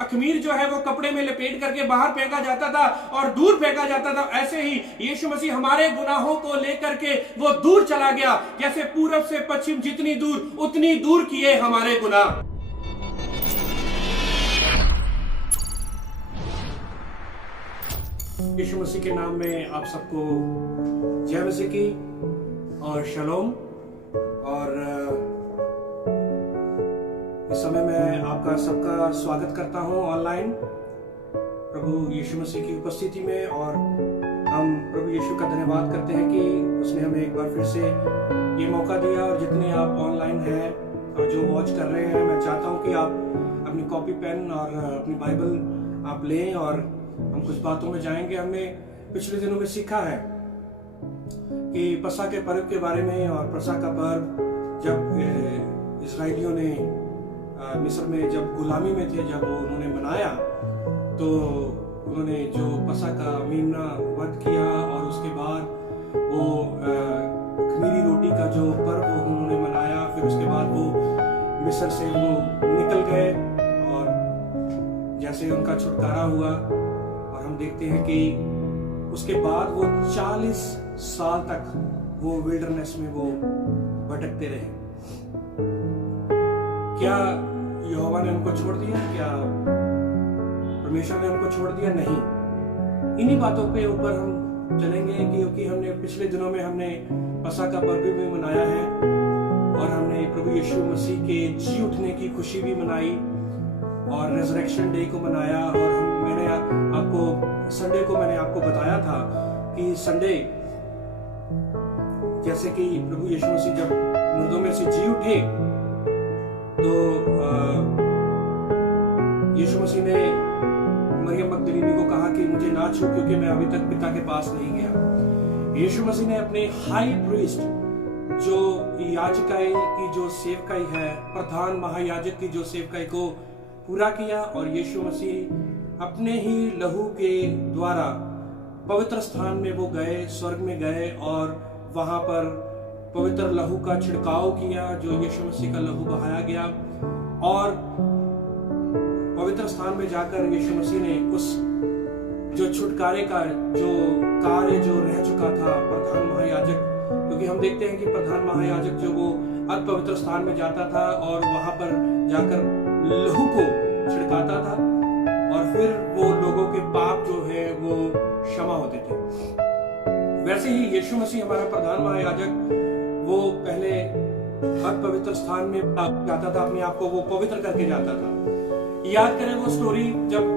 अखमीर जो है वो कपड़े में लपेट करके बाहर फेंका जाता था और दूर फेंका जाता था, ऐसे ही यीशु मसीह हमारे गुनाहों को लेकर के वो दूर चला गया। जैसे पूरब से पश्चिम जितनी दूर उतनी दूर किए हमारे गुनाह। यीशु मसीह के नाम में आप सबको जय मसीह की और शलोम। और इस समय मैं आपका सबका स्वागत करता हूं ऑनलाइन प्रभु यीशु मसीह की उपस्थिति में। और हम प्रभु यीशु का धन्यवाद करते हैं कि उसने हमें एक बार फिर से ये मौका दिया। और जितने आप ऑनलाइन हैं और जो वॉच कर रहे हैं, मैं चाहता हूं कि आप अपनी कॉपी पेन और अपनी बाइबल आप लें और हम कुछ बातों में जाएंगे। हमने पिछले दिनों में सीखा है कि पसह के पर्व के बारे में। और पसह का पर्व जब इजराइलियों ने मिस्र में जब गुलामी में थे, जब वो उन्होंने मनाया, तो उन्होंने जो पसह का मीमना वध किया और उसके बाद वो खमीरी रोटी का जो पर्व उन्होंने मनाया। फिर उसके बाद वो मिस्र से वो निकल गए और जैसे उनका छुटकारा हुआ। और हम देखते हैं कि उसके बाद वो 40 साल तक वो विल्डरनेस में वो भटकते रहे। क्या यहोवा ने उनको छोड़ दिया? क्या परमेश्वर ने उनको छोड़ दिया? नहीं। इन्हीं बातों पे ऊपर हम चलेंगे क्योंकि हमने पिछले दिनों में हमने पसह का पर्व भी मनाया है और हमने प्रभु यीशु मसीह के जी उठने की खुशी भी मनाई और रेजरेक्शन डे को मनाया। और मैंने आपको संडे को मैंने आपको बताया था कि संडे जैसे कि प्रभु यीशु मसीह जब मुर्दों में से जी उठे तो यीशु मसीह ने मरियम मगदलीनी को कहा कि मुझे ना छू क्योंकि मैं अभी तक पिता के पास नहीं गया। यीशु मसीह ने अपने हाई प्रीस्ट जो याजकाई की जो सेवकाई है, प्रधान महायाजक की जो सेवकाई को पूरा किया। और यीशु मसीह अपने ही लहू के द्वारा पवित्र स्थान में वो गए, स्वर्ग में गए और वहां पर पवित्र लहू का छिड़काव किया, जो यीशु मसीह का लहू बहाया गया। और पवित्र स्थान में जाकर यीशु मसीह ने उस जो छुटकारे का जो कार्य जो रह चुका था प्रधान महायाजक, क्योंकि हम देखते हैं कि प्रधान महायाजक जो वो अति पवित्र स्थान में जाता था और वहां पर जाकर लहू को छिड़काता था और फिर वो लोगों के पाप जो है वो क्षमा होते थे। वैसे ही यीशु मसीह हमारा प्रधान महायाजक वो पहले अति पवित्र स्थान में जाता था, अपने आप को वो पवित्र करके जाता था। याद करें वो स्टोरी जब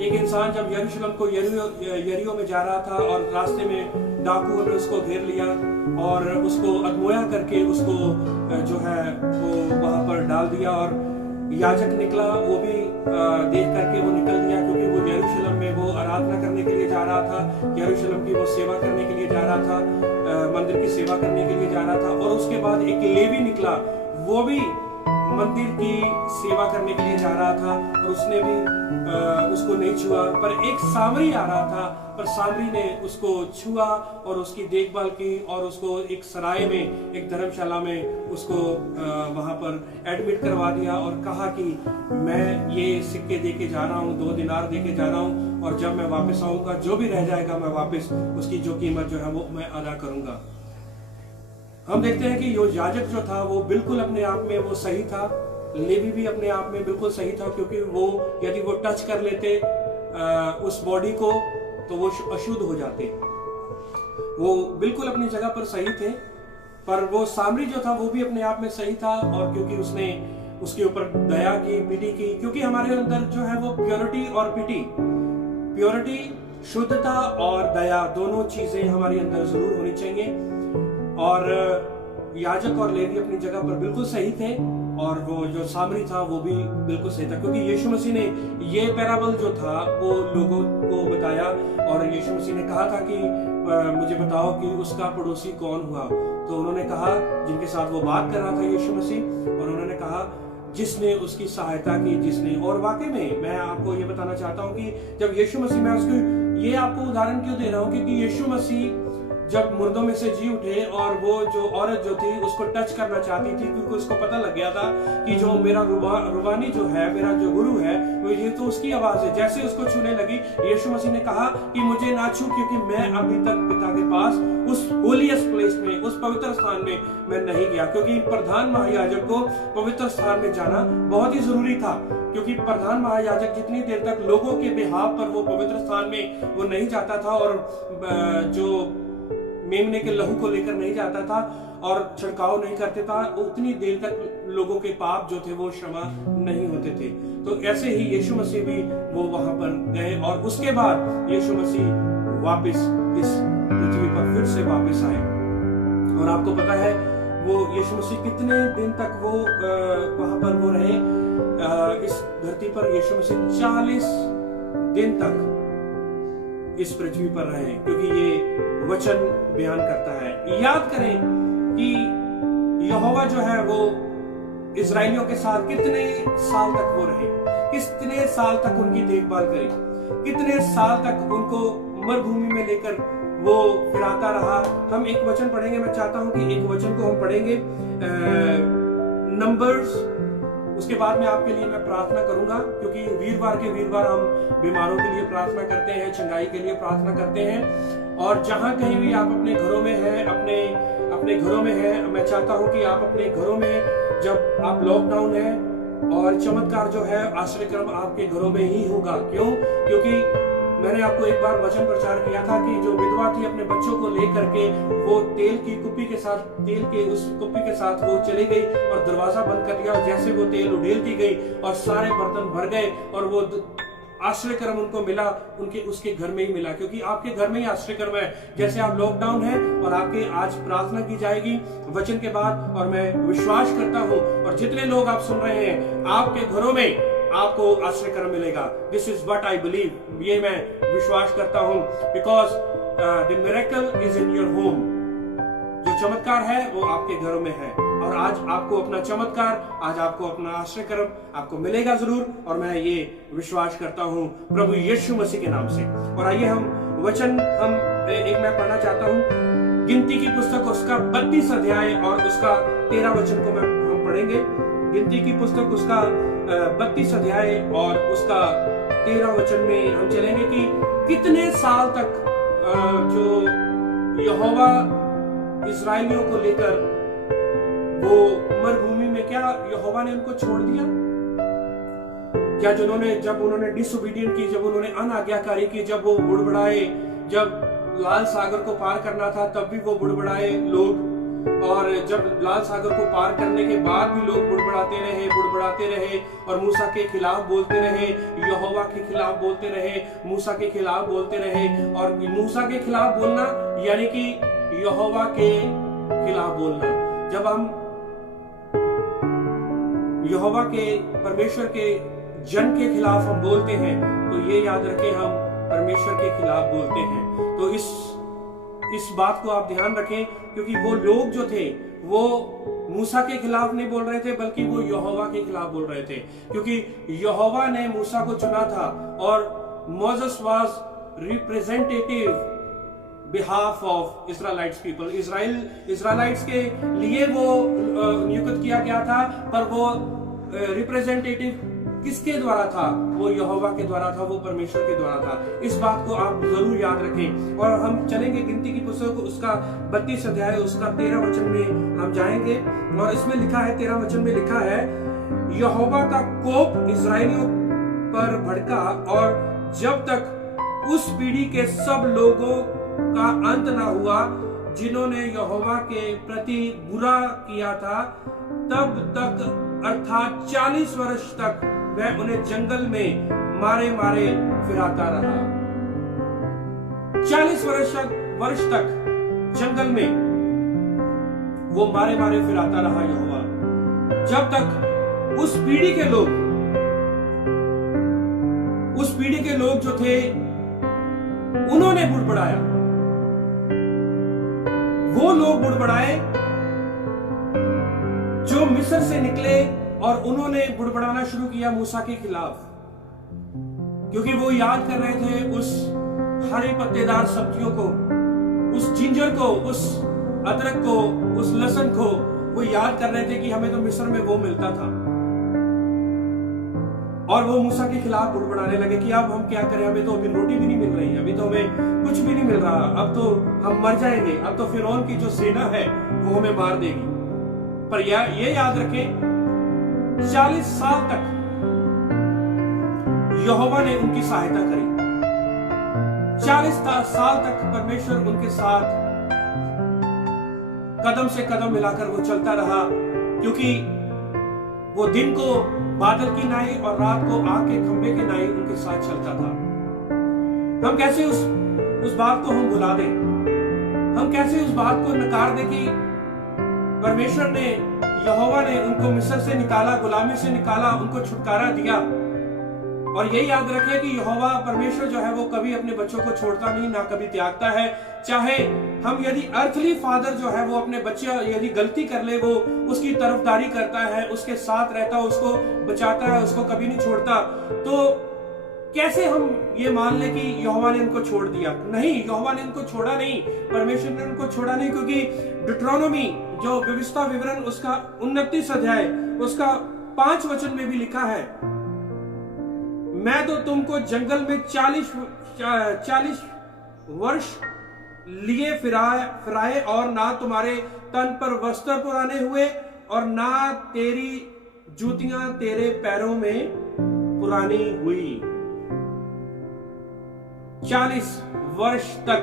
एक इंसान जब यरूशलेम को यरीहो में जा रहा था और रास्ते में डाकुओं ने उसको घेर लिया और उसको अधमोया करके उसको जो है वो वहां पर डाल दिया। और याजक निकला, वो भी देख करके वो निकल गया क्योंकि वो यरूशलेम में वो आराधना करने के लिए जा रहा था, यरूशलेम की वो सेवा करने के लिए जा रहा था, मंदिर की सेवा करने के लिए जा रहा था। और उसके बाद एक लेवी निकला, वो भी मंदिर की सेवा करने के लिए जा रहा था और उसने भी उसको नहीं छुआ। पर एक सामरी आ रहा था, पर सामरी ने उसको छुआ और उसकी देखभाल की और उसको एक सराय में, एक धर्मशाला में उसको वहां पर एडमिट करवा दिया और कहा कि मैं ये सिक्के देके जा रहा हूँ, 2 दिनार देके जा रहा हूँ और जब मैं वापस आऊंगा जो भी रह जाएगा मैं वापस उसकी जो कीमत जो है वो मैं अदा करूंगा। हम देखते हैं कि यो याजक जो था वो बिल्कुल अपने आप में वो सही था, लेवी भी अपने आप में बिल्कुल सही था, क्योंकि वो यदि वो टच कर लेते उस बॉडी को तो वो अशुद्ध हो जाते। वो बिल्कुल अपनी जगह पर सही थे। पर वो सामरी जो था वो भी अपने आप में सही था और क्योंकि उसने उसके ऊपर दया की, पिटी की, क्योंकि हमारे अंदर जो है वो प्योरिटी और पिटी, प्योरिटी शुद्धता और दया दोनों चीजें हमारे अंदर जरूर होनी चाहिए। और याजक और लेवी अपनी जगह पर बिल्कुल सही थे और वो जो सामरी था वो भी बिल्कुल सही था, क्योंकि यीशु मसीह ने ये पैराबल जो था वो लोगों को बताया और यीशु मसीह ने कहा था कि मुझे बताओ कि उसका पड़ोसी कौन हुआ। तो उन्होंने कहा, जिनके साथ वो बात कर रहा था यीशु मसीह, और उन्होंने कहा जिसने उसकी सहायता की, जिसने। और वाकई में मैं आपको ये बताना चाहता हूँ कि जब यीशु मसीह, मैं उसको ये आपको उदाहरण क्यों दे रहा हूँ, क्योंकि यीशु मसीह जब मुर्दों में से जी उठे और वो जो औरत जो थी उसको टच करना चाहती थी, क्योंकि उसको पता लग गया था कि जो मेरा रुबानी जो है, मेरा जो गुरु है, तो ये तो उसकी आवाज है। जैसे उसको छूने लगी, यीशु मसीह ने कहा कि मुझे ना छू, क्योंकि मैं अभी तक पिता के पास उस होलीएस्ट प्लेस में, उस पवित्र स्थान में मैं नहीं गया। क्योंकि प्रधान महायाजक को पवित्र स्थान में जाना बहुत ही जरूरी था, क्योंकि प्रधान महायाजक जितनी देर तक लोगों के बिहाफ पर वो पवित्र स्थान में वो नहीं जाता था और जो मेमने के लहू को लेकर नहीं जाता था और छिड़काव नहीं करते था, उतनी देर तक लोगों के पाप जो थे वो क्षमा नहीं होते थे। तो ऐसे ही यीशु मसीह भी वो वहां पर गए और उसके बाद यीशु मसीह वापस इस पृथ्वी पर फिर से वापस आए। और आपको पता है वो यीशु मसीह कितने दिन तक वो वहां पर वो रहे, इस धरती पर यीशु मसीह 40 दिन तक इस पृथ्वी पर रहे, क्योंकि ये वचन बयान करता है। याद करें कि यहोवा जो है वो इजराइलियों के साथ कितने साल तक वो रहे, कितने साल तक उनकी देखभाल करी, कितने साल तक उनको मरुभूमि में लेकर वो फिराता रहा। हम एक वचन पढ़ेंगे, मैं चाहता हूं कि एक वचन को हम पढ़ेंगे नंबर्स, उसके बाद में आपके लिए मैं प्रार्थना करूंगा, क्योंकि वीरवार के वीरवार हम बीमारों के लिए प्रार्थना करते हैं, चंगाई के लिए प्रार्थना करते हैं। और जहां कहीं भी आप अपने घरों में हैं, अपने घरों में हैं, मैं चाहता हूं कि आप अपने घरों में, जब आप लॉकडाउन है और चमत्कार जो है आश्रयक्रम आपके घरों में ही होगा। क्यों? क्योंकि मैंने आपको एक बार वचन प्रचार किया था कि जो विधवा थी अपने बच्चों को लेकर के वो तेल की कुप्पी के साथ, तेल के उस कुप्पी के साथ वो चली गई और दरवाजा बंद कर दिया, और जैसे वो तेल उड़ेलती गई और सारे बर्तन भर गए और वो आश्रयक्रम उनको मिला, उनके उसके घर में ही मिला, क्योंकि आपके घर में ही आश्रयक्रम है। जैसे आप लॉकडाउन है और आपके आज प्रार्थना की जाएगी वचन के बाद, और मैं विश्वास करता हूं और जितने लोग आप सुन रहे हैं आपके घरों में आपको आश्रयक्रम मिलेगा। This is what I believe, ये मैं विश्वास करता हूं, because the miracle is in your home. जो चमत्कार है वो आपके घरों में है, और आज आपको अपना चमत्कार, आज आपको अपना आश्रयक्रम आपको मिलेगा जरूर, और मैं ये विश्वास करता हूं प्रभु यीशु मसीह के नाम से। और आइए हम वचन एक मैं पढ़ना चाहता हूं, गिनती की पुस्तक उसका 32 अध्याय और उसका 13 वचन को हम पढ़ेंगे। गिनती की पुस्तक उसका 32 अध्याय और उसका 13 वचन में हम चलेंगे कि कितने साल तक जो यहोवा इस्राएलियों को लेकर वो मरुभूमि में, क्या यहोवा ने उनको छोड़ दिया? क्या जब उन्होंने डिसोबीडियंट की, जब उन्होंने अनाज्ञाकारी की, जब वो बुड़बड़ाए, जब लाल सागर को पार करना था तब भी वो बुड़बड़ाए लोग, और जब लाल सागर को पार करने के बाद भी लोग बुड़बड़ाते रहे और मूसा के खिलाफ बोलते रहे, यहोवा के खिलाफ बोलते रहे, मूसा के खिलाफ बोलते रहे। और मूसा के खिलाफ बोलना यानी कि यहोवा के खिलाफ बोलना। जब हम यहोवा के, परमेश्वर के जन के खिलाफ हम बोलते हैं तो ये याद रखें हम परमेश्वर के खिलाफ बोलते हैं। तो इस बात को आप ध्यान रखें, क्योंकि वो लोग जो थे वो मूसा के खिलाफ नहीं बोल रहे थे, बल्कि वो यहोवा के खिलाफ बोल रहे थे, क्योंकि यहोवा ने मूसा को चुना था और Moses was representative behalf of Israelites people. Israelites के लिए वो नियुक्त किया गया था, पर वो रिप्रेजेंटेटिव किसके द्वारा था? वो यहोवा के द्वारा था, वो परमेश्वर के द्वारा था। इस बात को आप जरूर याद रखें। और हम चलेंगे गिनती की पुस्तक उसका 32 अध्याय उसका 13 वचन में हम जाएंगे, और इसमें लिखा है, 13 वचन में लिखा है, यहोवा का कोप इस्राएलियों पर भड़का, और जब तक उस पीढ़ी के सब लोगों का अंत ना हुआ जिन्होंने यहोवा के प्रति बुरा किया था, तब तक अर्थात 40 वर्ष तक वह उन्हें जंगल में मारे मारे फिराता रहा। 40 वर्ष तक जंगल में वो मारे मारे फिराता रहा यहोवा, जब तक उस पीढ़ी के लोग जो थे उन्होंने बुड़बड़ाया। वो लोग बुड़बड़ाए जो मिस्र से निकले, और उन्होंने बुड़बड़ाना शुरू किया मूसा के खिलाफ, क्योंकि वो याद कर रहे थे उस हरे पत्तेदार सब्जियों को, उस जिंजर को, उस अदरक को, उस लहसुन को। वो याद कर रहे थे कि हमें तो मिस्र में वो मिलता था। और वो मूसा के खिलाफ बुड़बुड़ाने लगे कि अब हम क्या करें, हमें तो अभी रोटी भी नहीं मिल रही, अभी तो हमें कुछ भी नहीं मिल रहा, अब तो हम मर जाएंगे, अब तो फिरौन की जो सेना है वो हमें मार देगी। पर ये याद रखें, 40 साल तक यहोवा ने उनकी सहायता करी। 40 साल तक परमेश्वर उनके साथ कदम से कदम मिलाकर वो चलता रहा, क्योंकि वो दिन को बादल की नाई और रात को आग के खंभे के नाई उनके साथ चलता था। हम कैसे उस बात को हम भुला दें, हम कैसे उस बात को नकार दें कि परमेश्वर ने, यहोवा ने उनको मिस्र से निकाला, गुलामी से निकाला, उनको छुटकारा दिया। और ये याद रखें कि यहोवा परमेश्वर जो है वो कभी अपने बच्चों को छोड़ता नहीं, ना कभी त्यागता है। चाहे हम यदि अर्थली फादर जो है वो अपने बच्चे यदि गलती कर ले, वो उसकी तरफदारी करता है, उसके साथ रहता है, उसको बचाता है, उसको कभी नहीं छोड़ता। तो कैसे हम ये मान ले कि यहोवा ने उनको छोड़ दिया? नहीं, यहोवा ने उनको छोड़ा नहीं, परमेश्वर ने उनको छोड़ा नहीं, क्योंकि डिट्रोनोमी जो व्यवस्था विवरण उसका 29 अध्याय उसका 5 वचन में भी लिखा है, मैं तो तुमको जंगल में 40 वर्ष लिए फिराए और ना तुम्हारे तन पर वस्त्र पुराने हुए और ना तेरी जूतियां तेरे पैरों में पुरानी हुई। 40 वर्ष तक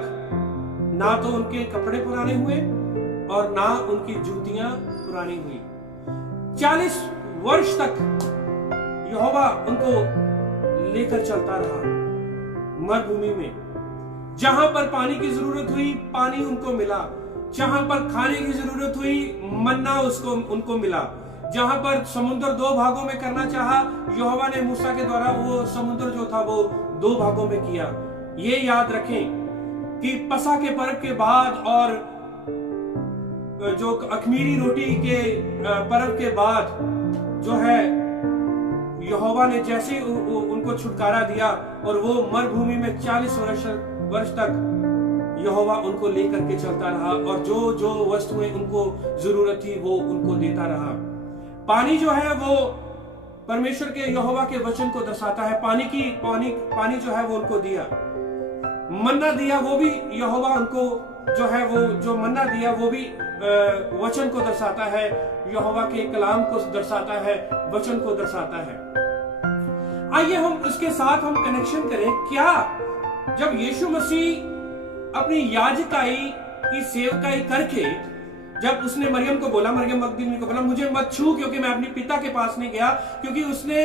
ना तो उनके कपड़े पुराने हुए और ना उनकी जूतियां पुरानी हुई। 40 वर्ष तक यहोवा उनको लेकर चलता रहा मरुभूमि में। जहां पर पानी की जरूरत हुई, पानी उनको मिला। जहां पर खाने की जरूरत हुई, मन्ना उनको मिला। जहां पर समुद्र 2 भागों में करना चाहा, यहोवा ने मूसा के द्वारा वो समुद्र जो था वो 2 भागों में किया। ये याद रखें कि पसा के पर्व के बाद और जो अखमीरी रोटी के पर्व के बाद जो है, यहोवा ने जैसे उनको छुटकारा दिया और वो मरुभूमि में 40 वर्ष तक यहोवा उनको लेकर के चलता रहा और जो जो वस्तुएं उनको जरूरत थी वो उनको देता रहा। पानी जो है वो परमेश्वर के, यहोवा के वचन को दर्शाता है। पानी जो है वो उनको दिया। मन्ना दिया, वो भी यहोवा उनको जो है वो जो मन्ना दिया वो भी वचन को दर्शाता है, यहोवा के कलाम को दर्शाता है, वचन को दर्शाता है। आइए हम उसके साथ हम कनेक्शन करें। क्या जब यीशु मसीह अपनी याजकाई की सेवकाई करके, जब उसने मरियम मगदलीनी को बोला मुझे मत छू क्योंकि मैं अपने पिता के पास नहीं गया, क्योंकि उसने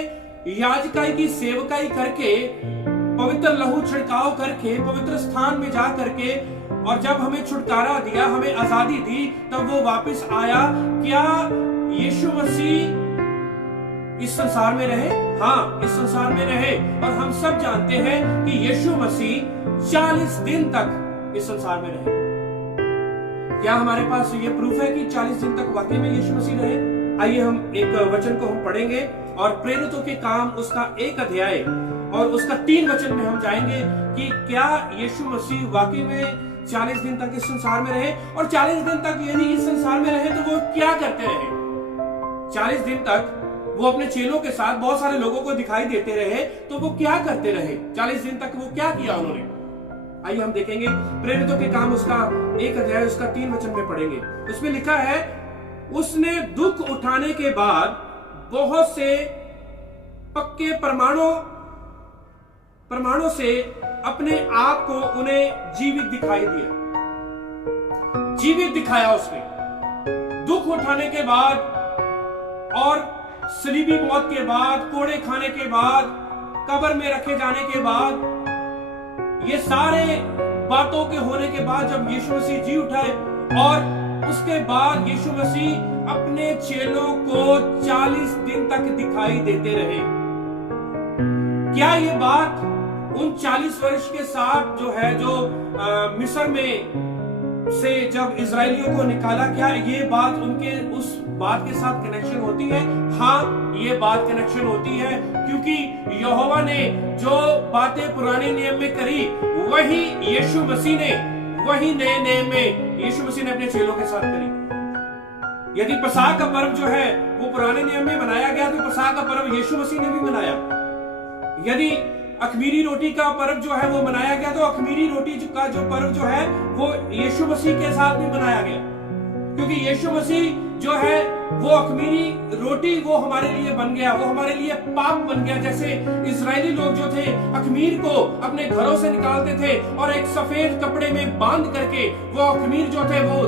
याजकाई की सेवकाई करके, पवित्र लहू छिड़काव करके, पवित्र स्थान में जा करके, और जब हमें छुटकारा दिया, हमें आजादी दी, तब वो वापस आया। क्या यीशु मसीह इस संसार में रहे? हाँ, इस संसार में रहे। और हम सब जानते हैं कि यीशु मसीह 40 दिन तक इस संसार में रहे। क्या हमारे पास ये प्रूफ है कि 40 दिन तक वाकई में यीशु मसीह रहे? आइए हम एक वचन को हम पढ़ेंगे और प्रेरितों के काम उसका 1 अध्याय और उसका 3 वचन में हम जाएंगे कि क्या यीशु मसीह वाकई में 40 दिन तक इस संसार में रहे, और 40 दिन तक यदि इस संसार में रहे तो वो क्या करते रहे? 40 दिन तक वो अपने चेलों के साथ बहुत सारे लोगों को दिखाई देते रहे, तो वो क्या करते रहे? 40 दिन तक वो क्या किया उन्होंने? आइए हम देखेंगे। प्रेरितों के काम उसका 1 अध्याय उसका 3 वचन में पढ़ेंगे। उसमें लिखा है, उसने दुख उठाने के बाद बहुत से पक्के प्रमाणों से अपने आप को उन्हें जीवित दिखाई दिया। जीवित दिखाया उसने दुख उठाने के बाद और सलीबी मौत के बाद, कोड़े खाने के बाद, कब्र में रखे जाने के बाद, ये सारे बातों के होने के बाद जब यीशु मसीह जी उठाए और उसके बाद यीशु मसीह अपने चेलों को 40 दिन तक दिखाई देते रहे। क्या ये बात उन 40 वर्ष के साथ जो है, जो मिस्र में से जब इजरायलियों को निकाला, क्या ये बात उनके उस बात के साथ कनेक्शन होती है? हाँ, ये बात कनेक्शन होती है, क्योंकि यहोवा ने जो बातें पुराने नियम में करी वही यीशु मसीह ने, वही नए नियम में यीशु मसीह ने अपने चेलों के साथ करी। यदि पसाह का पर्व जो है वो पुराने नियम में मनाया गया, तो पसाह का पर्व यीशु मसीह ने भी मनाया। यदि अखमीरी रोटी का पर्व जो है वो मनाया गया, तो अखमीरी रोटी का जो पर्व जो है वो यीशु मसीह के साथ भी मनाया गया, क्योंकि यीशु मसीह जो है वो अखमीरी रोटी वो हमारे लिए बन गया, वो हमारे लिए पाप बन गया। जैसे इजरायली लोग जो थे अखमीर को अपने घरों से निकालते थे और एक सफेद कपड़े में बांध करके वो अखमीर जो थे वो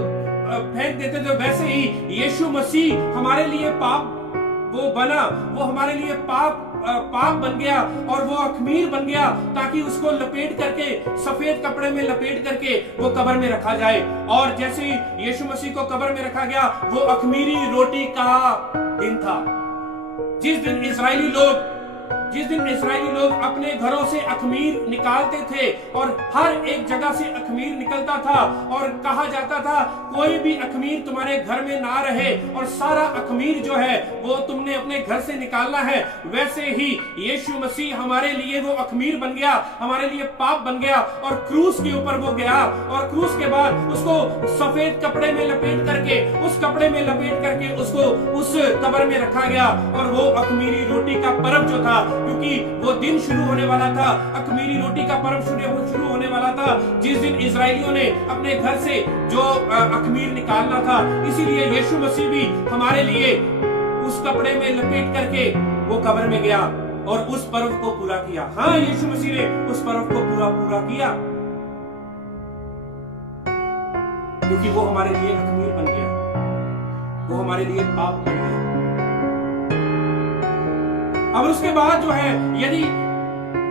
फेंक देते थे, वैसे ही यीशु मसीह हमारे लिए पाप वो बना, वो हमारे लिए पाप बन गया और वो अखमीर बन गया, ताकि उसको लपेट करके सफेद कपड़े में लपेट करके वो कब्र में रखा जाए। और जैसे ही यीशु मसीह को कब्र में रखा गया, वो अखमीरी रोटी का दिन था। जिस दिन इजरायली लोग अपने घरों से अखमीर निकालते थे और हर एक जगह से अखमीर निकलता था और कहा जाता था कोई भी अखमीर तुम्हारे घर में ना रहे और सारा अखमीर जो है वो तुमने अपने घर से निकालना है। वैसे ही यीशु मसीह हमारे लिए वो अखमीर बन गया, हमारे लिए पाप बन गया और क्रूस के ऊपर वो गया और क्रूस के बाद उसको सफेद कपड़े में लपेट करके उसको उस कब्र में रखा गया। और वो अखमीरी रोटी का पर्व जो था, क्योंकि वो दिन शुरू होने वाला था, अखमीरी रोटी का पर्व शुरू होने वाला था, जिस दिन इजरायलियों ने अपने घर से जो अखमीर निकालना था। इसीलिए यीशु मसीह भी हमारे लिए उस कपड़े में लपेट करके वो कब्र में गया और उस पर्व को पूरा किया। हाँ, यीशु मसीह ने उस पर्व को पूरा किया, क्योंकि वो हमारे लिए अखमीर बन गया, वो हमारे लिए पाप बन गया। अब उसके बाद जो है, यदि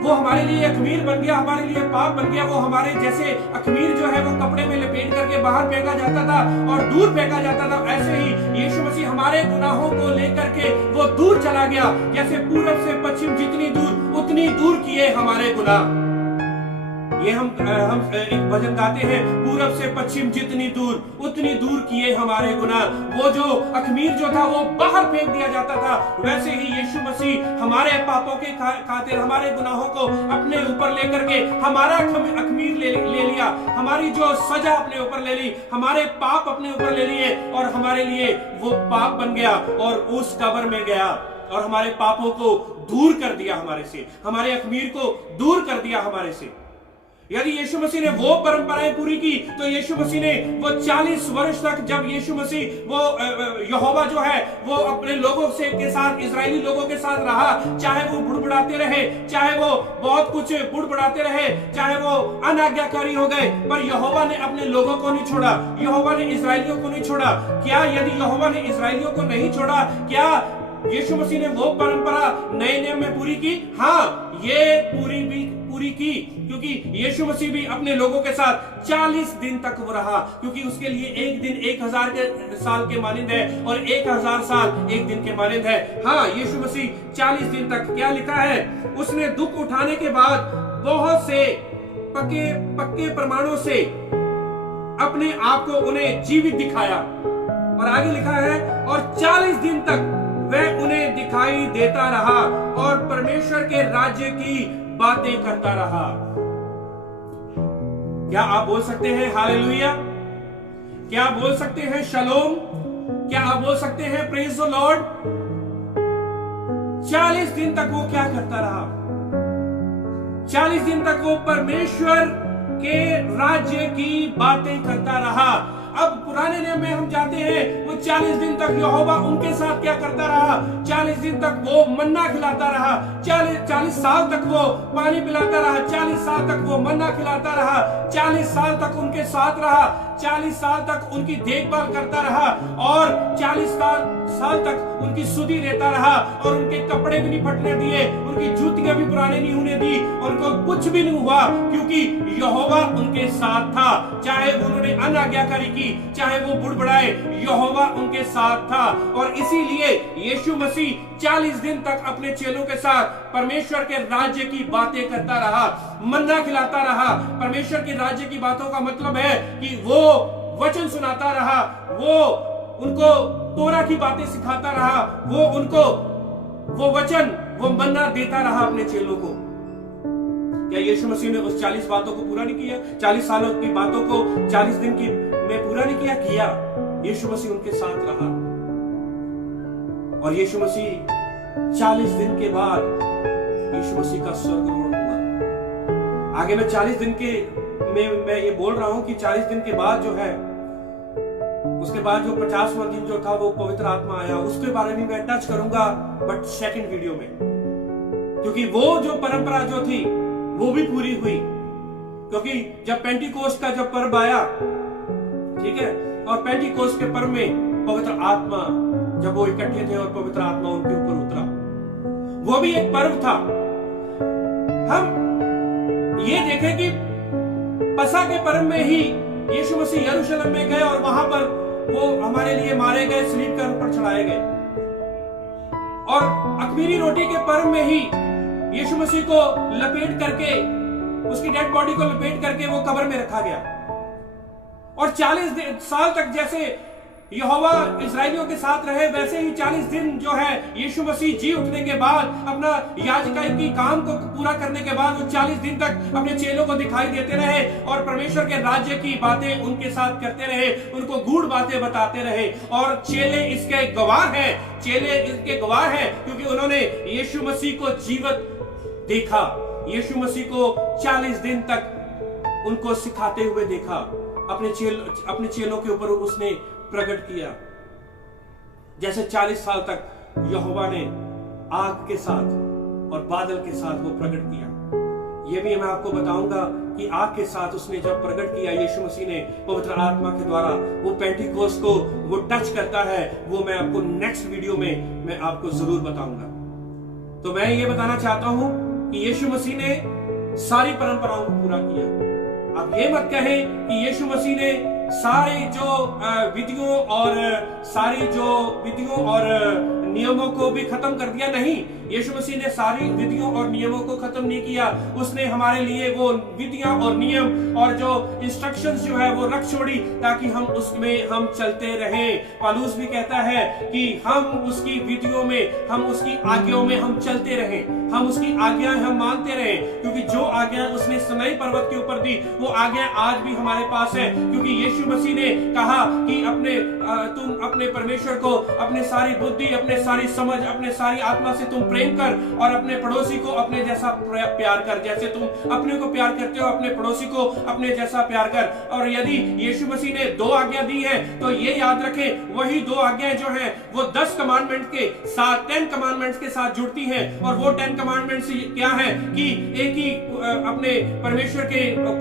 वो हमारे लिए अखमीर बन गया, हमारे लिए पाप बन गया, वो हमारे जैसे अखमीर जो है वो कपड़े में लपेट करके बाहर फेंका जाता था और दूर फेंका जाता था, ऐसे ही यीशु मसीह हमारे गुनाहों को लेकर के वो दूर चला गया। जैसे पूरब से पश्चिम जितनी दूर उतनी दूर किए हमारे गुनाह। ये हम एक भजन गाते हैं, पूरब से पश्चिम जितनी दूर उतनी दूर किए हमारे गुनाह। वो जो अखमीर जो था वो बाहर फेंक दिया जाता था, वैसे ही यीशु मसीह हमारे पापों के खातिर हमारे गुनाहों को अपने ऊपर लेकर के हमारा अखमीर ले लिया, हमारी जो सजा अपने ऊपर ले ली, हमारे पाप अपने ऊपर ले लिए और हमारे लिए वो पाप बन गया और उस कब्र में गया और हमारे पापों को दूर कर दिया हमारे से, हमारे अखमीर को दूर कर दिया हमारे से। यदि यीशु मसीह ने वो परंपराएं पूरी की, तो यीशु मसीह ने वो 40 वर्ष तक, जब यीशु मसीह वो यहोवा जो है वो अपने लोगों से के साथ, इजरायली लोगों के साथ रहा, चाहे वो बुड़बुड़ाते रहे, चाहे वो बहुत कुछ बुड़बुड़ाते रहे, चाहे वो अनाज्ञाकारी हो गए, पर यहोवा ने अपने लोगों को नहीं छोड़ा, यहोवा ने इजरायलियों को नहीं छोड़ा। क्या यदि यहोवा ने इजरायलियों को नहीं छोड़ा, क्या यीशु मसीह ने वो परंपरा नए नियम में पूरी की? हाँ, ये पूरी की, क्योंकि यीशु मसीह भी अपने लोगों के साथ 40 दिन तक वो रहा, क्योंकि उसके लिए एक दिन 1000 के साल के मानिंद है और 1000 साल एक दिन के मानिंद है। हाँ, यीशु मसीह 40 दिन तक, क्या लिखा है, उसने दुख उठाने के बाद बहुत से पक्के प्रमाणों से अपने आप को उन्हें जीवित दिखाया। और आगे लिखा है, और 40 दिन तक वह उन्हें दिखाई देता रहा और परमेश्वर के राज्य की बातें करता रहा। क्या आप बोल सकते हैं हालेलुया? क्या आप बोल सकते हैं शलोम? क्या आप बोल सकते हैं प्रेज द लॉर्ड? 40 दिन तक वो क्या करता रहा? 40 दिन तक वो परमेश्वर के राज्य की बातें करता रहा। अब पुराने नियम में हम जाते हैं, वो 40 दिन तक यहोवा उनके साथ क्या करता रहा? 40 दिन तक वो मन्ना खिलाता रहा, 40 साल तक वो पानी पिलाता रहा, 40 साल तक वो मन्ना खिलाता रहा, 40 साल तक उनके साथ रहा, 40 साल तक उनकी देखभाल करता रहा और 40 साल तक उनकी सुधि देता रहा और उनके कपड़े भी नहीं फटने दिए, उनकी जूतियां भी पुराने नहीं होने दी, उनको कुछ भी नहीं हुआ, क्योंकि यहोवा उनके साथ था। चाहे उन्होंने अनाज्ञाकारी की, चाहे वो बुड़बुड़ाए, यहोवा उनके साथ था। और इसीलिए यीशु मसीह 40 दिन तक अपने चेलों के साथ परमेश्वर के राज्य की बातें करता रहा, मन्ना खिलाता रहा। परमेश्वर के राज्य की बातों का मतलब है कि वो वचन सुनाता रहा, वो उनको तोरा की बातें सिखाता रहा, वो उनको वो वचन, वो मन्ना देता रहा अपने चेलों को। क्या यीशु मसीह ने उस 40 बातों को पूरा नहीं किया? 40 सालों की बातों को 40 दिन की में पूरा नहीं किया? यीशु मसीह उनके साथ रहा और यीशु मसीह 40 दिन के बाद यीशु मसीह का स्वर्गारोहण हुआ। आगे मैं 40 दिन के मैं ये बोल रहा हूं कि 40 दिन के बाद जो है, उसके बाद जो 50वां दिन जो था वो पवित्र आत्मा आया, उसके बारे में मैं टच करूंगा बट सेकंड वीडियो में, क्योंकि वो जो परंपरा जो थी वो भी पूरी हुई। क्योंकि जब पेंटिकोस्ट का जब पर्व आया, ठीक है, और पेंटिकोस्ट के पर्व में पवित्र आत्मा जब वो इकट्ठे थे और पवित्र आत्मा उनके ऊपर उतरा, वो भी एक पर्व था। हम ये देखें कि पसा के पर्व में ही यीशु मसीह यरूशलेम में गए और वहां पर वो हमारे लिए मारे गए, सलीब के ऊपर चढ़ाए गए। और अख़मीरी रोटी के पर्व में ही यीशु मसीह को लपेट करके, उसकी डेड बॉडी को लपेट करके वो कब्र में रखा गया। और 40 साल तक जैसे यहोवा इस्राएलियों के साथ रहे, वैसे ही 40 दिन जो है यीशु मसीह जी उठने के बाद अपना याजकाई की काम को पूरा करने के बाद वो 40 दिन तक अपने चेलों को दिखाई देते रहे और परमेश्वर के राज्य की बातें उनके साथ करते रहे, उनको गूढ़ बातें बताते रहे। और चेले इसके गवाह हैं, चेले इसके गवाह हैं, क्योंकि उन्होंने यीशु मसीह को जीवित देखा, यीशु मसीह को 40 दिन तक उनको सिखाते हुए देखा, अपने चेलों के ऊपर उसने प्रकट किया। जैसे 40 साल तक यहोवा ने आग के साथ और बादल के साथ वो प्रकट किया। ये भी मैं आपको बताऊंगा कि आग के साथ उसने जब प्रकट किया यीशु मसीह ने पवित्र आत्मा के द्वारा, वो पेंटिकोस्ट को वो टच करता है, वो मैं आपको नेक्स्ट वीडियो में मैं आपको जरूर बताऊंगा। तो मैं ये बताना चाहता हूं कि यीशु मसीह ने सारी परंपराओं को पूरा किया। आप ये मत कहें कि यीशु मसीह ने सारी जो विधियों और नियमों को भी खत्म कर दिया। नहीं, यीशु मसीह ने सारी विधियों और नियमों को खत्म नहीं किया। उसने हमारे लिए वो विधियां और नियम और जो इंस्ट्रक्शंस जो है वो रख छोड़ी ताकि हम उसमें हम चलते रहें। पौलुस भी कहता है कि हम उसकी विधियों में, हम उसकी आज्ञाओं में हम चलते रहें, हम उसकी आज्ञाएं हम मानते रहें, क्योंकि जो आज्ञा उसने सिनाई पर्वत के ऊपर दी वो आज्ञा आज भी हमारे पास है। क्योंकि यीशु मसीह ने कहा कि तुम अपने परमेश्वर को अपने सारी बुद्धि, अपने सारी समझ, अपने सारी आत्मा से तुम प्रेम कर और अपने पड़ोसी को अपने जैसा प्यार कर। जैसे तुम अपने को प्यार करते हो, अपने पड़ोसी को अपने जैसा प्यार कर। और यदि यीशु मसीह ने 2 आज्ञा दी है तो ये याद रखें, वही 2 आज्ञाएं जो हैं वो 10 कमांडमेंट के साथ, 10 कमांडमेंट्स के साथ जुड़ती हैं। और वो 10 कमांडमेंट्स क्या है कि एक ही अपने परमेश्वर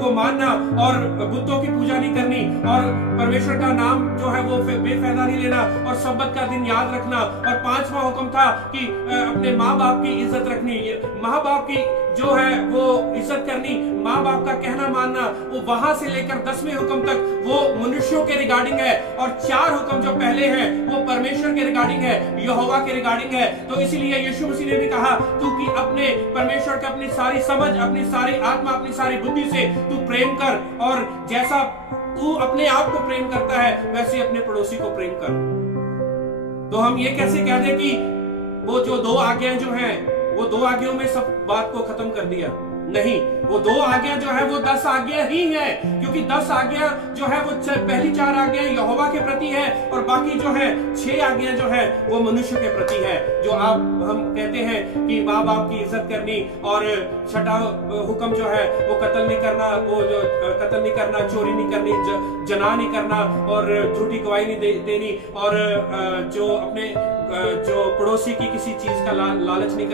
को मानना और बुतों की पूजा नहीं करनी, और परमेश्वर का नाम जो है वो बेफायदा नहीं लेना, और सब्बत का दिन याद रखना। और 5वां हुक्म था कि अपने माँ बाप की इज्जत रखनी, माँ बाप की जो है वो इज्जत करनी, माँ बाप का कहना मानना। वो वहां से लेकर 10वें हुक्म तक वो मनुष्यों के रिगार्डिंग है, और 4 हुक्म जो पहले हैं वो परमेश्वर के रिगार्डिंग है, यहोवा के रिगार्डिंग है। तो इसीलिए यीशु मसीह ने भी कहा तू कि अपने परमेश्वर का अपनी सारी समझ, अपनी सारी आत्मा, अपनी सारी बुद्धि से तू प्रेम कर, और जैसा तू अपने आप को प्रेम करता है वैसे अपने पड़ोसी को प्रेम कर। तो हम ये कैसे कह दें कि वो जो 2 आज्ञाएं जो हैं वो 2 आज्ञाओं में सब बात को खत्म कर दिया? नहीं, वो 2 आज्ञा जो है वो 10 आज्ञा ही है, क्योंकि 10 आज्ञा जो है वो पहली 4 आज्ञा यहोवा के प्रति है, और बाकी जो है 6 आज्ञा जो है वो मनुष्य के प्रति है। जो हम कहते हैं कि माँ बाप की इज्जत करनी, और 6वां हुक्म जो है वो कत्ल नहीं करना, वो जो कत्ल नहीं करना, चोरी नहीं करनी, जना नहीं करना, और झूठी गवाही नहीं देनी, और जो अपने जो पड़ोसी की किसी चीज का लालच नहीं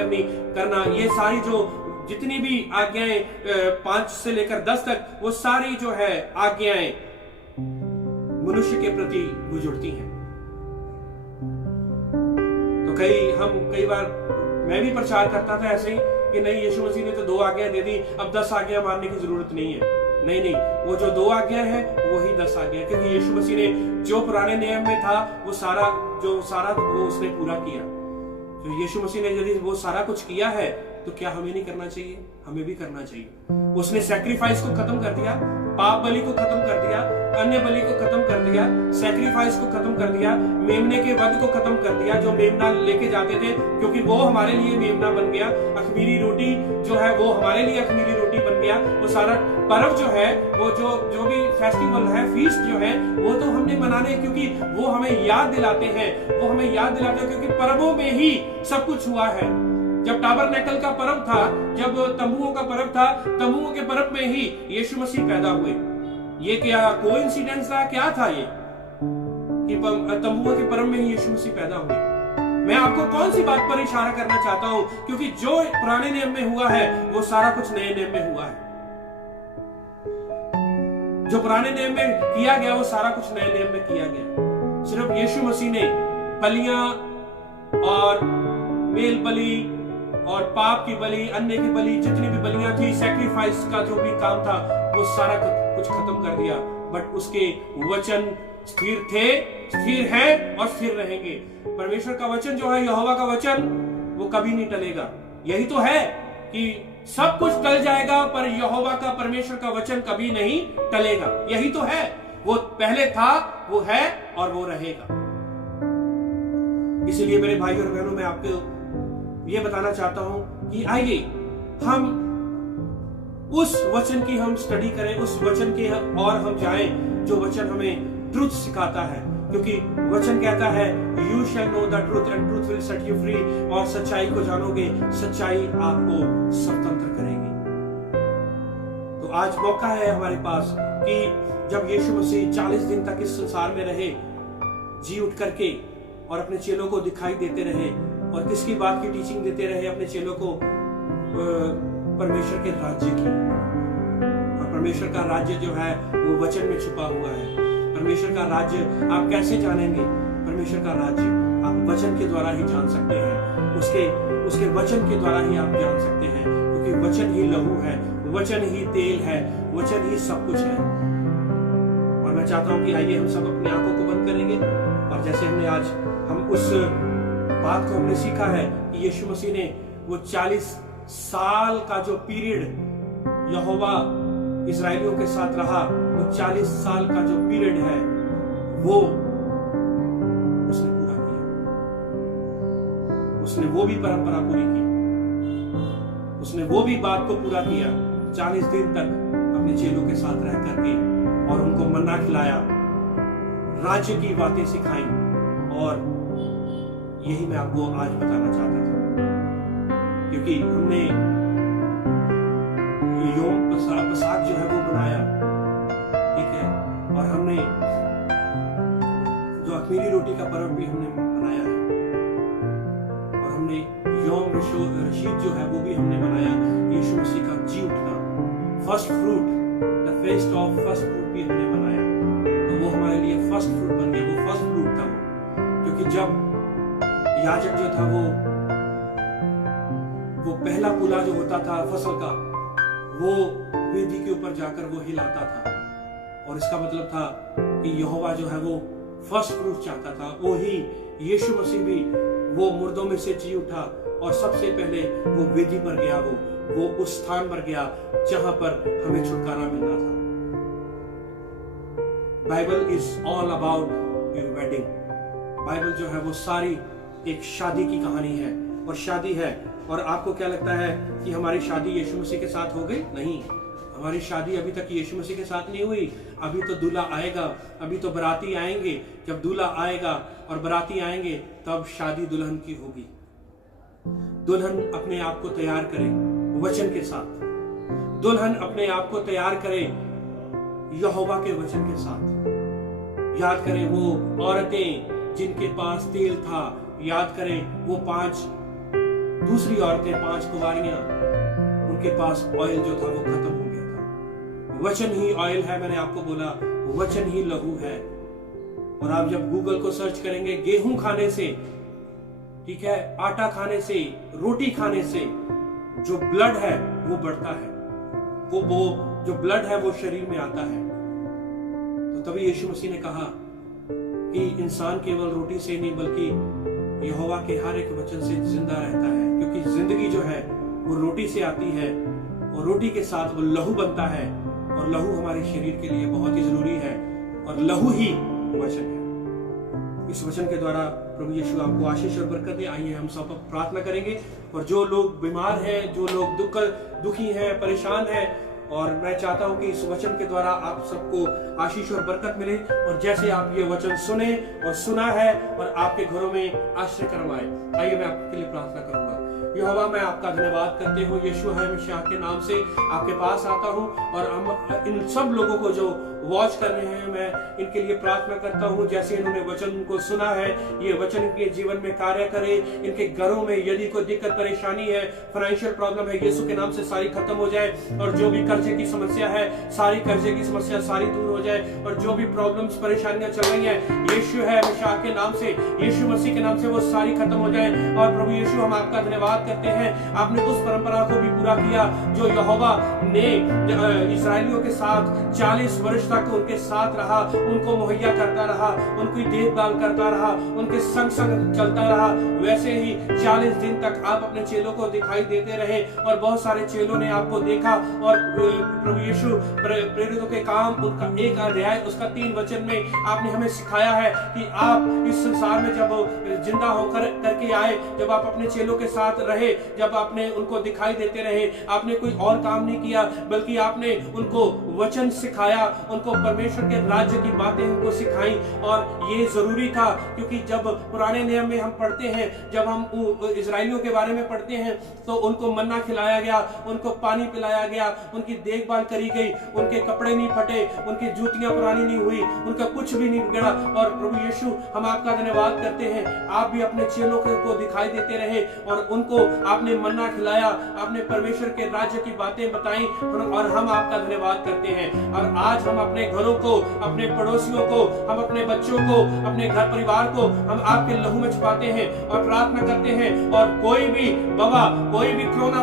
करना। ये सारी जो जितनी भी आज्ञाएं 5 से लेकर 10 तक, वो सारी जो है आज्ञाएं मनुष्य के प्रति गुजरती हैं। तो कई बार मैं भी प्रचार करता था ऐसे ही कि नहीं, यीशु मसीह ने तो 2 आज्ञाएं दे दी, अब 10 आज्ञा मानने की जरूरत नहीं है। नहीं, वो जो 2 आज्ञा है वही 10 आज्ञा है, क्योंकि यीशु मसीह ने जो पुराने नियम में था वो सारा वो उसने पूरा किया। तो यीशु मसीह ने यदि वो सारा कुछ किया है तो क्या हमें नहीं करना चाहिए? हमें भी करना चाहिए। उसने सैक्रिफाइस को खत्म कर दिया, पाप बलि को खत्म कर दिया, अन्य बलि को खत्म कर दिया, सैक्रिफाइस को खत्म कर दिया, मेमने के वध को खत्म कर दिया, जो मेमना लेके जाते थे, क्योंकि वो हमारे लिए मेमना बन गया। अख़मीरी रोटी जो है वो हमारे लिए अख़मीरी रोटी बन गया। वो सारा पर्व जो है, वो जो भी फेस्टिवल है, फीस्ट जो है, वो तो हमने मनाने, क्योंकि वो हमें याद दिलाते हैं, क्योंकि पर्वों में ही सब कुछ हुआ है। जब टाबरनेकल का पर्व था, जब तंबुओं का पर्व था, तंबुओं के पर्व में ही यीशु मसीह पैदा हुए। ये क्या कोइंसिडेंस था? क्या था ये कि तंबुओं के पर्व में ही यीशु मसीह पैदा हुए? मैं आपको कौन सी बात पर इशारा करना चाहता हूं? क्योंकि जो पुराने नियम में हुआ है वो सारा कुछ नए नियम में हुआ है। जो पुराने नियम में किया गया वो सारा कुछ नए नियम में किया गया। सिर्फ यीशु मसीह ने बलियां और मेल बलि और पाप की बलि, अन्य की बलि, जितनी भी बलियां थी, सैक्रिफाइस का जो भी काम था, वो सारा कुछ खत्म कर दिया। बट उसके वचन स्थिर थे, स्थिर हैं और स्थिर रहेंगे। परमेश्वर का वचन जो है, यहोवा का वचन, वो कभी नहीं टलेगा। यही तो है कि सब कुछ टल जाएगा पर यहोवा का, परमेश्वर का वचन कभी नहीं टलेगा। यही तो है, वो पहले था, वो है और वो रहेगा। इसलिए मेरे भाई और बहनों, मैं आपको ये बताना चाहता हूं कि आइए हम उस वचन की हम स्टडी करें, उस वचन के और हम जाएं जो वचन हमें ट्रुथ सिखाता है। क्योंकि वचन कहता है you shall know the truth and truth will set you free, और सच्चाई को जानोगे, सच्चाई आपको स्वतंत्र करेगी। तो आज मौका है हमारे पास कि जब यीशु मसीह 40 दिन तक इस संसार में रहे, जी उठ करके और अपने चेलों को दिखाई देते रहे, और किसकी बात की टीचिंग देते रहे अपने चेलों को? परमेश्वर के राज्य की। और परमेश्वर का राज्य जो है वो वचन में छुपा हुआ है। परमेश्वर का राज्य आप कैसे जानेंगे? परमेश्वर का राज्य आप वचन के द्वारा ही जान सकते हैं। उसके वचन के द्वारा ही आप जान सकते हैं, क्योंकि वचन ही लहू है, वचन ही तेल है, वचन ही सब कुछ है। और मैं चाहता हूं कि आइए हम सब अपनी आंखों को बंद करेंगे, और जैसे हमने आज हम उस बात को हमने सीखा है कि यीशु मसीह ने वो 40 साल का जो पीरियड यहोवा इजराइलियों के साथ रहा, वो 40 साल का जो पीरियड है वो उसने पूरा किया। उसने वो भी परंपरा पूरी की, उसने वो भी बात को पूरा किया। 40 दिन तक अपने चेलों के साथ रह करके और उनको मन्ना खिलाया, राज्य की बातें सिखाई, और यही मैं आपको आज बताना चाहता था। क्योंकि हमने योम पसाक जो है वो बनाया, ठीक है, और हमने जो अखमीरी रोटी का पर्व भी हमने मनाया है, और हमने योम रशीद जो है वो भी हमने मनाया, यीशु मसीह का जी उठना, first fruit, the fest of first fruit भी हमने मनाया। तो वो हमारे लिए फर्स्ट फ्रूट बन गया, वो फर्स्ट फ्रूट था वो। क्योंकि जब याजक जो था वो पहला पुला जो होता था फसल का, वो वेदी के ऊपर जाकर वो हिलाता था, और इसका मतलब था कि यहोवा जो है वो फर्स्ट फ्रूट चाहता था। वो ही यीशु मसीह भी वो मुर्दों में से जी उठा, और सबसे पहले वो वेदी पर गया, वो उस स्थान पर गया जहां पर हमें छुटकारा मिलना था। Bible is all about your wedding. Bible जो है वो सारी एक शादी की कहानी है, और शादी है। और आपको क्या लगता है कि हमारी शादी यीशु मसीह के साथ हो गई? नहीं, हमारी शादी अभी तक यीशु मसीह के साथ नहीं हुई। अभी तो दूल्हा आएगा, अभी तो बराती आएंगे। जब दूल्हा आएगा और बराती आएंगे तब शादी दुल्हन की होगी। दुल्हन अपने आप को तैयार करे वचन के साथ, दुल्हन अपने आप को तैयार करे यहोवा के वचन के साथ। याद करें वो औरतें जिनके पास तेल था, याद करें वो 5 दूसरी औरतें, 5 कुंवारियां, उनके पास ऑयल जो था वो खत्म हो गया था। वचन ही ऑयल है, मैंने आपको बोला, वचन ही लहू है। और आप जब गूगल को सर्च करेंगे, गेहूं खाने से, ठीक है, आटा खाने से, रोटी खाने से जो ब्लड है वो बढ़ता है, वो जो ब्लड है वो शरीर में आता है। तो तभी यीशु मसीह ने कहा कि इंसान केवल रोटी से नहीं बल्कि यहोवा के हर एक वचन से जिंदा रहता है। क्योंकि जिंदगी जो है वो रोटी से आती है, और रोटी के साथ वो लहू बनता है, और लहू हमारे शरीर के लिए बहुत ही जरूरी है, और लहू ही वचन है। इस वचन के द्वारा प्रभु यीशु आपको आशीष और बरकत दे। आइए हम सब प्रार्थना करेंगे। और जो लोग बीमार हैं, जो लोग दुखी हैं, परेशान हैं, और मैं चाहता हूं कि इस वचन के द्वारा आप सबको आशीष और बरकत मिले, और जैसे आप ये वचन सुने और सुना है और आपके घरों में आश्रय करवाए। आइए मैं आपके लिए प्रार्थना करूंगा। यहोवा मैं आपका धन्यवाद करते हूँ यीशु है मसीह के नाम से आपके पास आता हूँ और हम इन सब लोगों को जो वॉच कर रहे हैं मैं इनके लिए प्रार्थना करता हूँ जैसे इन्होंने वचन को सुना है ये वचन इनके जीवन में कार्य करे। इनके घरों में यदि कोई दिक्कत परेशानी है, फाइनेंशियल प्रॉब्लम है, यीशु के नाम से सारी खत्म हो जाए और जो भी कर्जे की समस्या है सारी कर्जे की समस्या सारी दूर हो जाए और जो भी प्रॉब्लम्स परेशानियां चल रही हैं यीशु है मसीह के नाम से, यीशु मसीह के नाम से वो सारी खत्म हो जाए। और प्रभु यीशु हम आपका धन्यवाद करते हैं आपने उस परंपरा को भी पूरा किया जो यहोवा ने इस्राएलियों के साथ 40 वर्ष तक उनके साथ रहा, उनको मुहैया करता रहा, उनकी देखभाल करता रहा, उनके संग संग चलता रहा। वैसे ही 40 दिन तक आप अपने चेलों को दिखाई देते रहे और बहुत सारे चेलों ने आपको देखा। और प्रभु यीशु प्रेरितों के काम उनका 1 अध्याय उसका 3 वचन में आपने हमें सिखाया है कि आप इस संसार में जब जिंदा होकर करके आए, जब आप अपने चेलों के साथ रहे, जब आपने उनको दिखाई देते रहे, आपने कोई और काम नहीं किया बल्कि आपने उनको वचन सिखाया, उनको परमेश्वर के राज्य की बातें उनको सिखाई। और ये जरूरी था क्योंकि जब पुराने नियम में हम पढ़ते हैं, जब हम इजराइलियों के बारे में पढ़ते हैं तो उनको मन्ना खिलाया गया, उनको पानी पिलाया गया, उनकी देखभाल करी गई, उनके कपड़े नहीं फटे, उनकी जूतियां पुरानी नहीं हुई, उनका कुछ भी नहीं बिगड़ा। और प्रभु यीशु हम आपका धन्यवाद करते हैं आप भी अपने चेलों को दिखाई देते रहे और उनको आपने मन्ना खिलाया, आपने परमेश्वर के राज्य की बातें बताई और हम आपका धन्यवाद करते हैं। और आज हम अपने घरों को, अपने पड़ोसियों को, हम अपने बच्चों को, अपने घर परिवार को हम आपके लहू में छुपाते हैं और प्रार्थना करते हैं। और कोई भी कोई भी कोरोना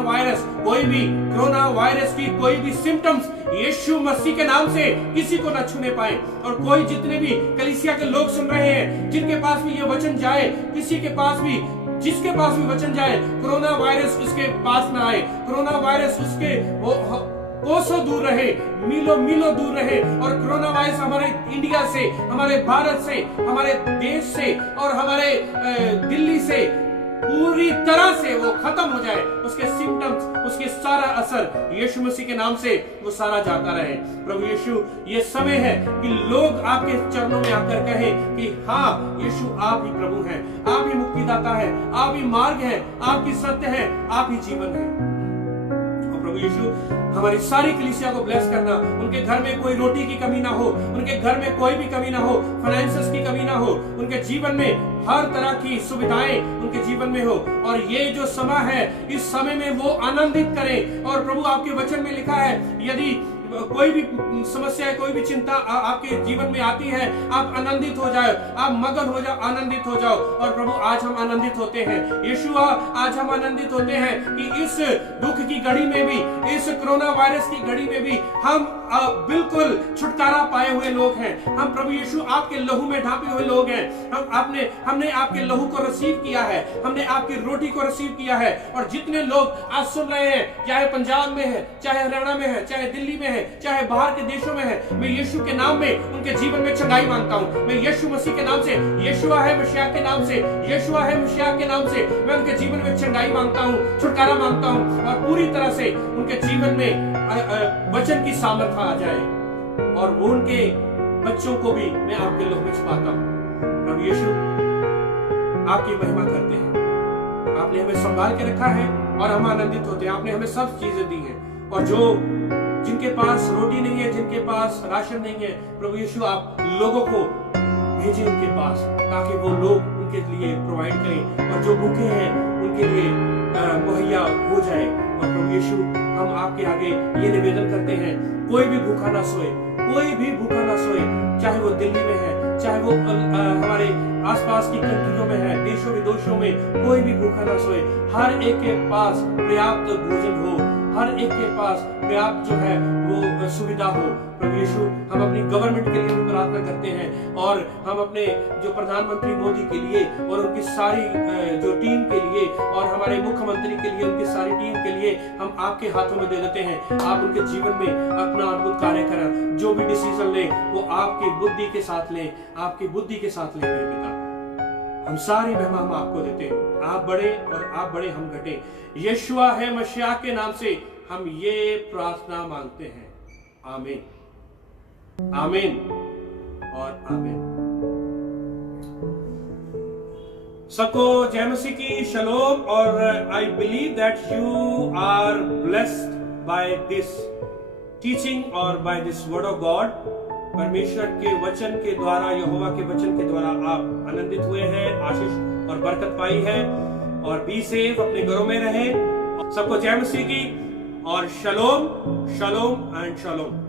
वायरस की कोई भी सिम्टम्स यीशु मसीह के नाम से किसी को न छूने पाए। और कोई जितने भी कलीसिया के लोग सुन रहे हैं जिनके पास भी ये वचन जाए, किसी के पास भी जिसके पास भी वचन जाए, कोरोना वायरस उसके पास ना आए, कोरोना वायरस उसके कोसों दूर रहे, मीलों दूर रहे। और कोरोना वायरस हमारे इंडिया से, हमारे भारत से, हमारे देश से और हमारे दिल्ली से पूरी तरह से वो खत्म हो जाए, उसके सिम्टम्स, उसके सारा असर यीशु मसीह के नाम से वो सारा जाता रहे। प्रभु यीशु ये समय है कि लोग आपके चरणों में आकर कहें कि हाँ यीशु आप ही प्रभु हैं, आप ही मुक्तिदाता है, आप ही मार्ग है, आप ही सत्य है, आप ही जीवन है। प्रभु यीशु हमारी सारी कलीसिया को ब्लेस करना, उनके घर में कोई रोटी की कमी ना हो, उनके घर में कोई भी कमी ना हो, फाइनेंसेस की कमी ना हो, उनके जीवन में हर तरह की सुविधाएं उनके जीवन में हो। और ये जो समय है इस समय में वो आनंदित करें। और प्रभु आपके वचन में लिखा है यदि कोई भी समस्या, कोई भी चिंता आपके जीवन में आती है, आप आनंदित हो जाओ, आप मगन हो जाओ, आनंदित हो जाओ। और प्रभु आज हम आनंदित होते हैं, यीशुआ आज हम आनंदित होते हैं कि इस दुख की घड़ी में भी, इस कोरोना वायरस की घड़ी में भी हम बिल्कुल छुटकारा पाए हुए लोग हैं। हम प्रभु यीशु आपके लहू में ढांपे हुए लोग हैं। हमने आपके लहू को रिसीव किया है, हमने आपकी रोटी को रिसीव किया है। और जितने लोग आज सुन रहे हैं, चाहे पंजाब में है, चाहे हरियाणा में है, चाहे दिल्ली में है, चाहे बाहर के देशों में है, मैं यीशु के नाम में उनके जीवन में चंगाई मांगता हूँ। मैं यीशु मसीह के नाम से, यीशुआ है मसीह के नाम से, यीशुआ है मसीह के नाम से मैं उनके जीवन में चंगाई मांगता हूँ, छुटकारा मांगता हूँ। और पूरी तरह से उनके जीवन में वचन की सामर्थ आ जाए और वो उनके बच्चों को भी मैं आपके लहू में छुपाता हूँ। प्रभु यीशु आपकी महिमा करते हैं, आपने हमें संभाल के रखा है और हम आनंदित होते हैं। आपने हमें सब चीजें दी हैं। और जो जिनके पास रोटी नहीं है, जिनके पास राशन नहीं है, प्रभु यीशु आप लोगों को भेजें उनके पास ताकि वो लोग उनके लिए प्रोवाइड करें और जो भूखे हैं उनके लिए मुहैया हो जाए। और प्रभु यीशु हम आपके आगे ये निवेदन करते हैं, कोई भी भूखा ना सोए, कोई भी भूखा ना सोए, चाहे वो दिल्ली में है, चाहे वो हमारे आसपास की कंट्रियों में है, देशों विदेशों में, कोई भी भूखा ना सोए। हर एक के पास पर्याप्त भोजन हो, हर एक के पास पर्याप्त जो है वो सुविधा हो। प्रभु यीशु हम अपनी गवर्नमेंट के लिए प्रार्थना करते हैं और हम अपने जो प्रधानमंत्री मोदी के लिए और उनकी सारी जो टीम के लिए और हमारे मुख्यमंत्री के लिए, उनकी सारी टीम के लिए हम आपके हाथों में दे देते हैं। आप उनके जीवन में अपना अद्भुत कार्य करें, जो भी डिसीजन लें वो आपकी बुद्धि के साथ लें, आपकी बुद्धि के साथ लें। मेरे पिता हम सारी महिमा हम आपको देते हैं, आप बड़े और आप बड़े हम घटे। यीशुआ है मसीह के नाम से हम ये प्रार्थना मांगते हैं, आमीन, आमीन और आमीन। सबको जय मसीह की शलोम। और I believe that you are blessed by this teaching और by this word of God. परमेश्वर के वचन के द्वारा, यहोवा के वचन के द्वारा आप आनंदित हुए हैं, आशीष और बरकत पाई है। और बी सेफ, अपने घरों में रहें। सबको जय मसीह की और शलोम, शलोम एंड शलोम।